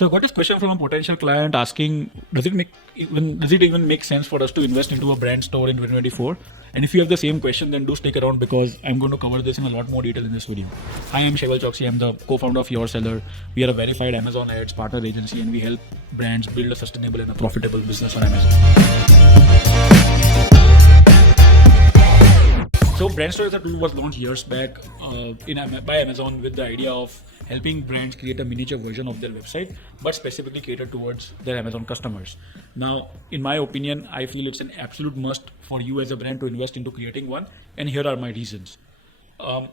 So I got this question from a potential client asking, does it even make sense for us to invest into a brand store in 2024? And if you have the same question, then do stick around because I'm going to cover this in a lot more detail in this video. Hi, I'm Shaival. I'm the co-founder of Your Seller. We are a verified Amazon Ads partner agency and we help brands build a sustainable and a profitable business on Amazon. So Brand Store as a tool was launched years back by Amazon with the idea of helping brands create a miniature version of their website, but specifically catered towards their Amazon customers. Now, in my opinion, I feel it's an absolute must for you as a brand to invest into creating one, and here are my reasons. A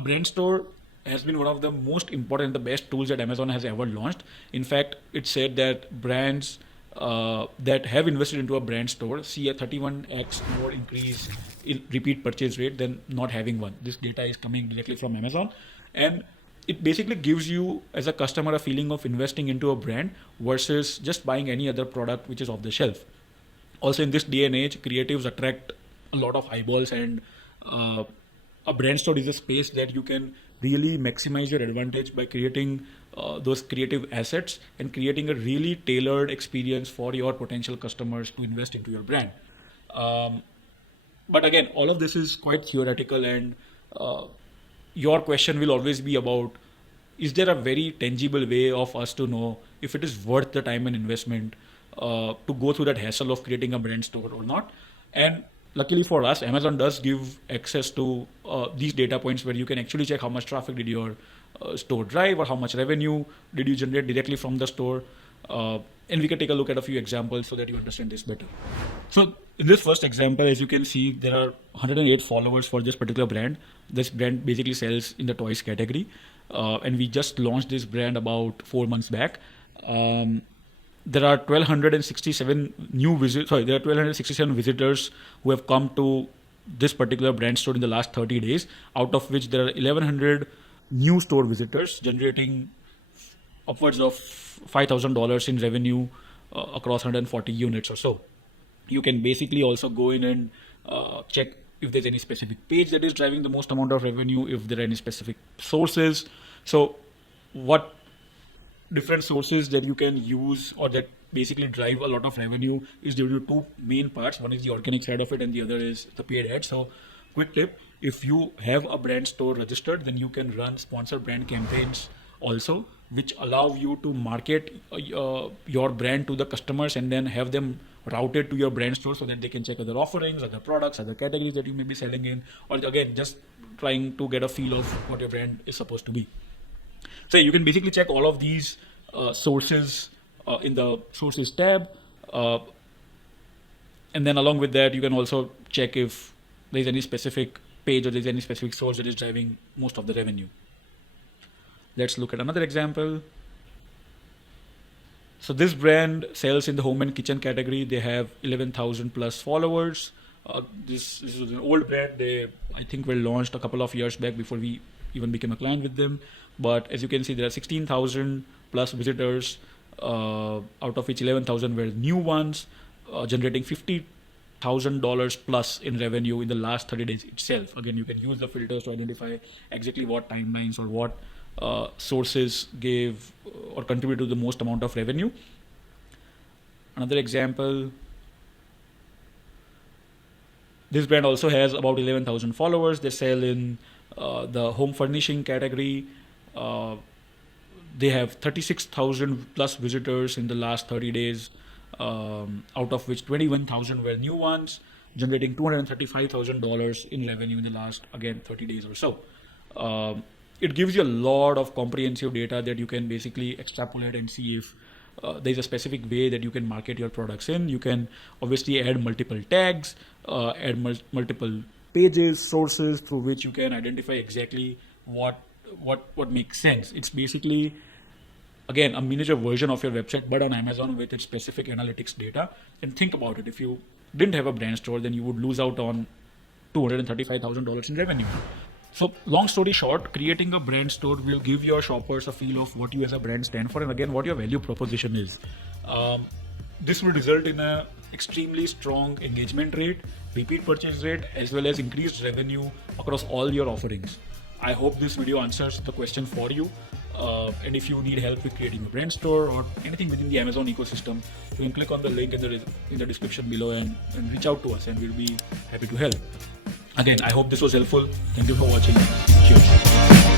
brand store has been one of the most important, the best tools that Amazon has ever launched. In fact, it's said that brands that have invested into a brand store see a 31x more increase in repeat purchase rate than not having one. This data is coming directly from Amazon, and it basically gives you as a customer a feeling of investing into a brand versus just buying any other product which is off the shelf. Also, in this day and age, creatives attract a lot of eyeballs, and a brand store is a space that you can really maximize your advantage by creating those creative assets and creating a really tailored experience for your potential customers to invest into your brand. But again, all of this is quite theoretical, and your question will always be about, is there a very tangible way of us to know if it is worth the time and investment to go through that hassle of creating a brand store or not? And luckily for us, Amazon does give access to these data points where you can actually check how much traffic did your store drive or how much revenue did you generate directly from the store. And we can take a look at a few examples so that you understand this better. So in this first example, as you can see, there are 108 followers for this particular brand. This brand basically sells in the toys category. And we just launched this brand about 4 months back. There are 1,267 visitors who have come to this particular brand store in the last 30 days, out of which there are 1,100 new store visitors generating upwards of $5,000 in revenue across 140 units or so. You can basically also go in and check if there's any specific page that is driving the most amount of revenue, if there are any specific sources. So what different sources that you can use or that basically drive a lot of revenue is due to two main parts. One is the organic side of it and the other is the paid ad. So quick tip, if you have a brand store registered, then you can run sponsored brand campaigns also, which allow you to market your brand to the customers and then have them routed to your brand store so that they can check other offerings, other products, other categories that you may be selling in, or again, just trying to get a feel of what your brand is supposed to be. So you can basically check all of these sources in the sources tab. And then along with that, you can also check if there's any specific page or there's any specific source that is driving most of the revenue. Let's look at another example. So this brand sells in the home and kitchen category. They have 11,000 plus followers. This is an old brand. They, I think, were launched a couple of years back before we even became a client with them. But as you can see, there are 16,000 plus visitors, out of which 11,000 were new ones, generating $50,000 plus in revenue in the last 30 days itself. Again, you can use the filters to identify exactly what timelines or what sources gave or contributed to the most amount of revenue. Another example, this brand also has about 11,000 followers. They sell in the home furnishing category. They have 36,000 plus visitors in the last 30 days, out of which 21,000 were new ones, generating $235,000 in revenue in the last, again, 30 days or so. It gives you a lot of comprehensive data that you can basically extrapolate and see if there's a specific way that you can market your products in. You can obviously add multiple tags, add multiple pages, sources through which you can identify exactly what makes sense. It's basically, again, a miniature version of your website, but on Amazon with its specific analytics data. And think about it, if you didn't have a brand store, then you would lose out on $235,000 in revenue. So long story short, creating a brand store will give your shoppers a feel of what you as a brand stand for and again what your value proposition is. This will result in an extremely strong engagement rate, repeat purchase rate, as well as increased revenue across all your offerings. I hope this video answers the question for you. And if you need help with creating a brand store or anything within the Amazon ecosystem, you can click on the link in the description below and reach out to us, and we'll be happy to help. Again, I hope this was helpful. Thank you for watching. Cheers.